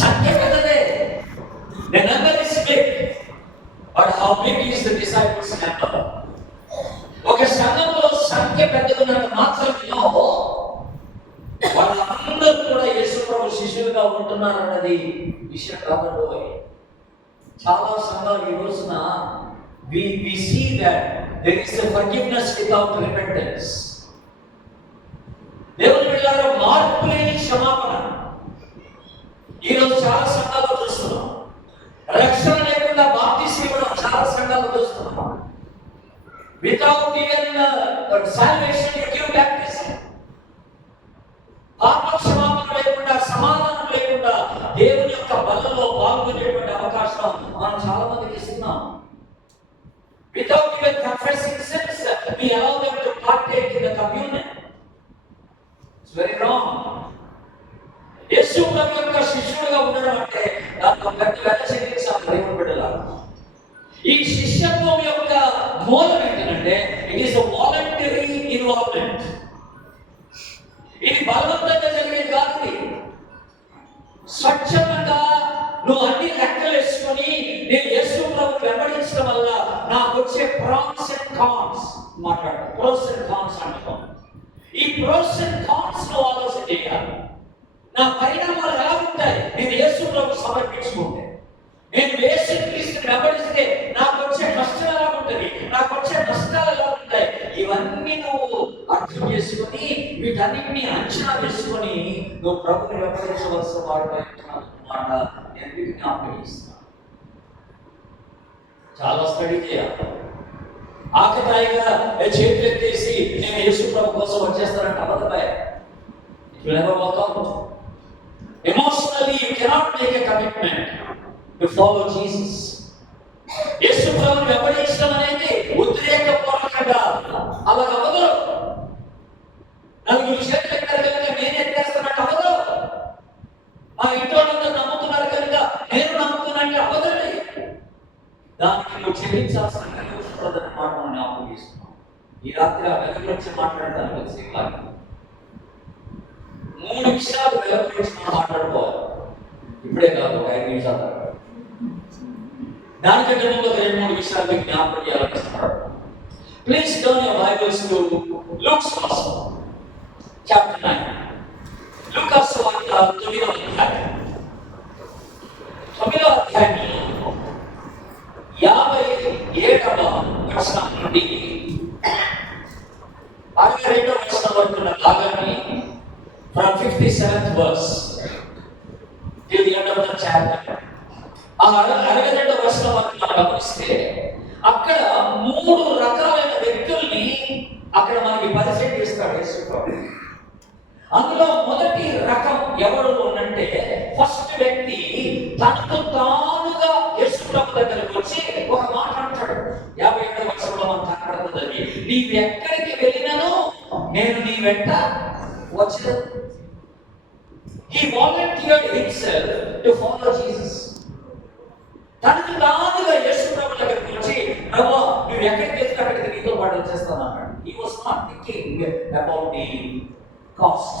సంఖ్య పెద్దదే. The number is big, but how big is the disciples number? ఒక సంఘంలో సంఖ్య పెద్దగున్నంత మాత్రమే వాళ్ళందరూ కూడా యేసు ప్రభు శిష్యులుగా ఉంటున్నారన్నది విషయం కాదండి. చాలా సంఘాలు ఈ రోజున we see that there is a forgiveness without repentance. దేవుని బిడ్డలారా, మార్పు లేని క్షమాపణ ఈరోజు చాలా సంఘాలు చూస్తున్నాం. రక్షణ లేకుండా బాప్టిజం ఇవ్వడం చాలా సంఘాలు చూస్తున్నాం. Without even salvation you give baptism. పాప క్షమాపణ లేకుండా, సమాధానం లేకుండా దేవుని యొక్క బలలో పాల్గొనేటువంటి అవకాశం మనం చాలా మందికి ఇస్తున్నాం. Without even confessing sins, we allow them to partake in the communion. It's very wrong. యేసు ప్రభు యొక్క శిష్యుడుగా ఉండడం అంటే దాంట్లో పెద్ద వెల చెల్లించాలి దేవుని బిడ్డలారా. ఈ శిష్యత్వం యొక్క మూలం ఏంటంటే it is a voluntary involvement. ఇది బలవంతంగా జరిగేది కాదు. స్వచ్ఛంగా నువ్వు అన్ని లెక్కలు వేసుకొని నేను యేసు ప్రభువుని వెంబడించడం వల్ల నాకు వచ్చే ప్రాన్స్ అండ్ కాన్స్ మాట్లాడు. ప్రోస్ అండ్ కాన్స్ అంటాం. ఈ ప్రోస్ అండ్ కాన్స్ లో ఆలోచన చేయాలి. నా పరిణామాలు ఎలా ఉంటాయి నేను యేసు ప్రభు సమర్పించుకుంటే, నేను యేసు క్రీస్తుని వెంబడిస్తే నాకు వచ్చే కష్టం ఎలా ఉంటుంది, నాకు వచ్చే నష్టాలు ఎలా ఉంటాయి, ఇవన్నీ నువ్వు అర్థం చేసుకొని వీటన్నిటిని అంచనా వేసుకొని నువ్వు ప్రభుని వెంబడించవలసిన వాడు మాట నేను మీకు జ్ఞాపకం ఇస్తున్నాను. చాలా స్టడీ చేయాలి. ఆకతాయిగా చేతులు ఎత్తేసి నేను యేసు ప్రభు కోసం వచ్చేస్తానంటే అబద్ధమే. It will never work out. Emotionally you cannot make a commitment to follow Jesus. యేసు ప్రభువుని వెంబడించడం అనేది ఉద్రేకపూర్వకంగా అలా అవ్వదు. నలుగురు చేతులు ఎత్తారు కనుక నేను ఎత్తేస్తానంటే అవ్వదు. మా ఇంట్లో అందరూ నమ్ముతున్నారు కనుక నేను నమ్ముతున్నానంటే అవ్వదండి. దానికి నువ్వు చెల్లించాల్సిన మాట మనం జ్ఞాపకం. ఈ రాత్రి ఆ వెలుగు గురించి మాట్లాడటానికి వచ్చి 3 విషయాలు వెలుగు గురించి మనం మాట్లాడుకోవాలి. ఇప్పుడే కాదు, 5 నిమిషాల తర్వాత. దానికంటే ముందు 2-3 విషయాలు మీకు జ్ఞాపకం చేయాలనిస్తున్నాడు. Please turn your Bibles to Luke's gospel chapter 9. లూకాసు వార్త 9వ అధ్యాయం. 9వ అధ్యాయంలో 57వ వచనం నుండి 62వ వచనం వరకు ఉన్న భాగాన్ని from 57th verse till the end of the chapter. ఆ 62వ వచనం వరకు మనం గమనిస్తే అక్కడ 3 రకాలైన వ్యక్తుల్ని అక్కడ మనకి పరిచయం చేస్తాడు యేసు ప్రభు. అందులో మొదటి రకం ఎవరు అంటే ఫస్ట్ వ్యక్తి తనకు తానుగా యేసు ప్రభు దగ్గరకు వచ్చి ఒక మాట అంటాడు. 57వ వచనంలో మనం కనబడుతుంది, నీవు ఎక్కడికి వెళ్ళినను నేను నీ వెంట వచ్చేది. He volunteered himself to follow Jesus. తనకు తానుగా యేసు ప్రభు దగ్గరికి వచ్చి ప్రభువా నువ్వు ఎక్కడికి వెళ్తే అక్కడికి నీతో పాటు వచ్చేస్తాను అన్నాడు. He was not thinking about the cost.